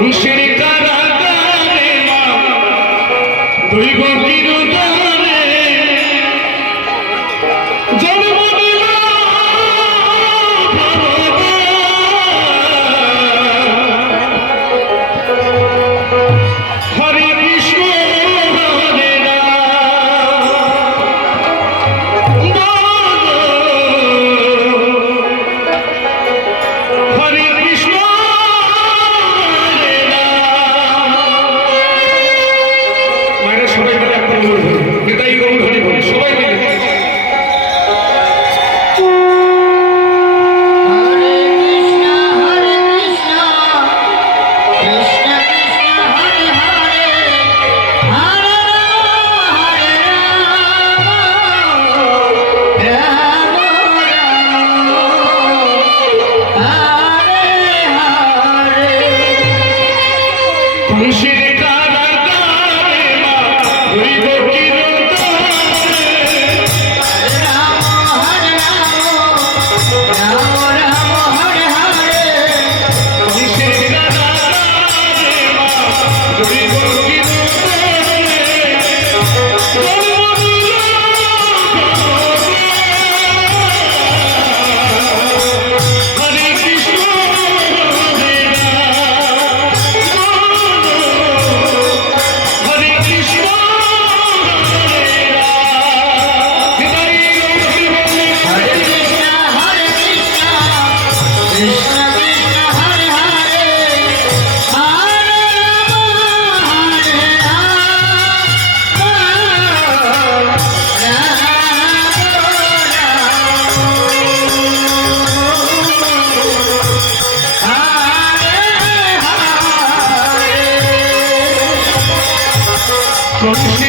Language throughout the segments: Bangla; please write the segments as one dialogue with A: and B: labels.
A: পুরুষের কারাগারে মা। দৈব কি Okay.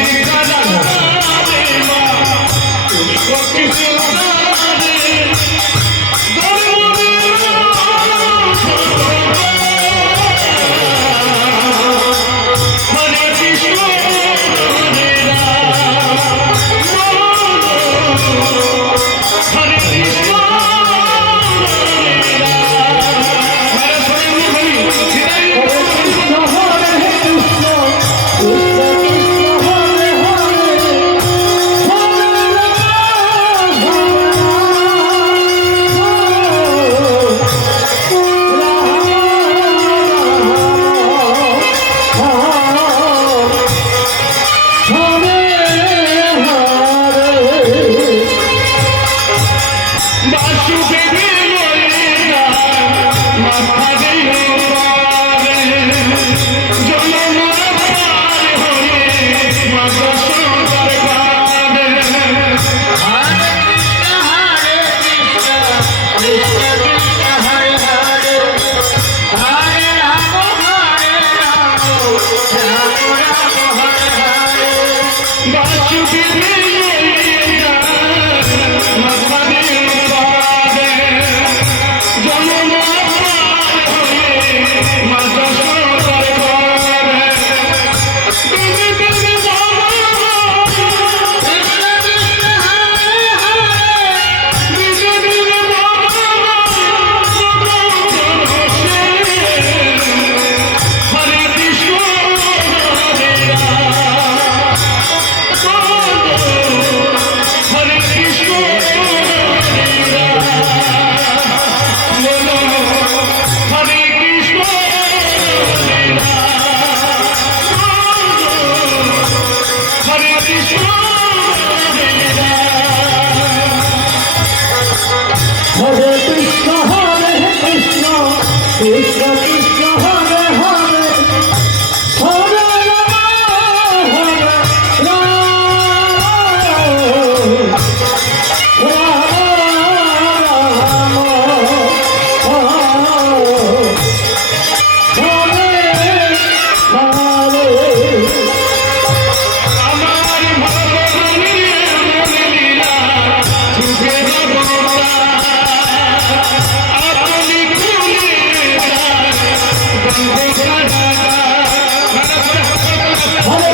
A: Hare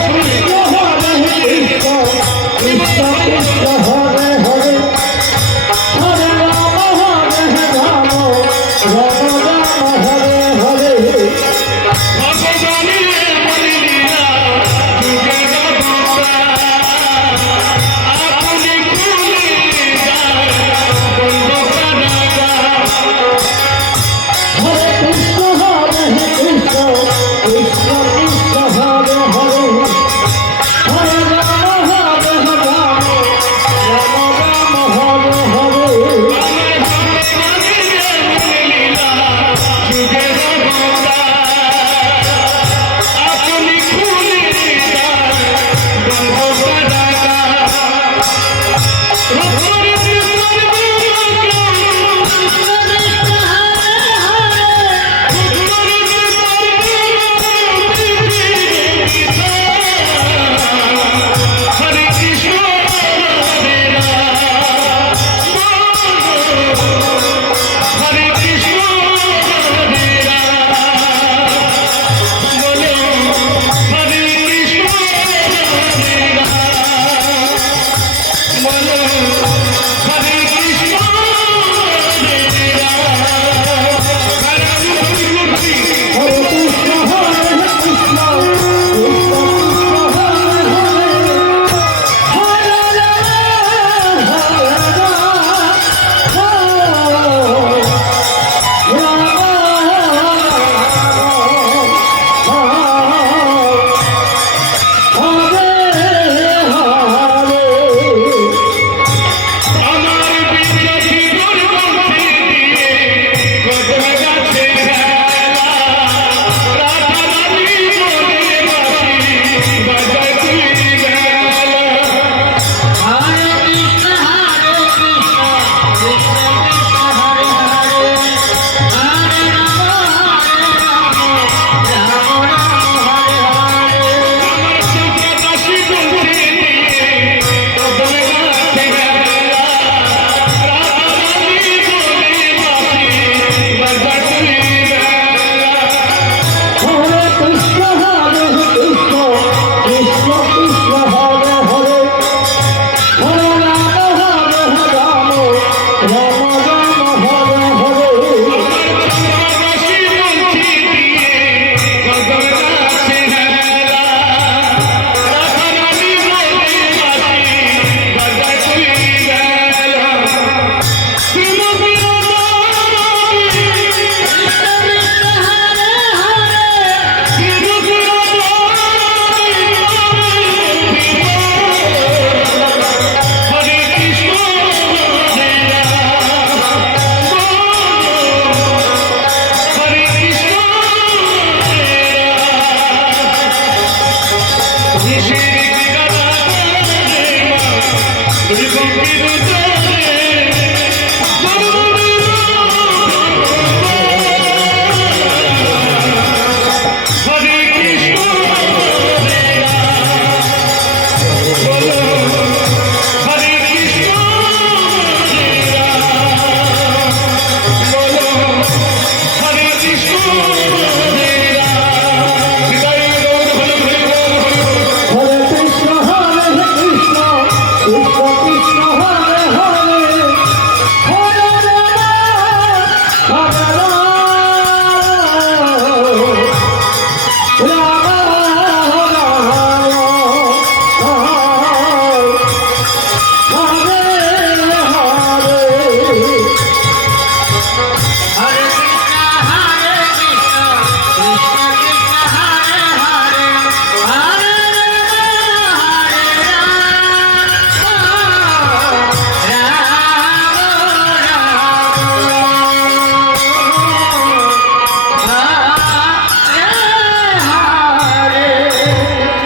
A: Thank you.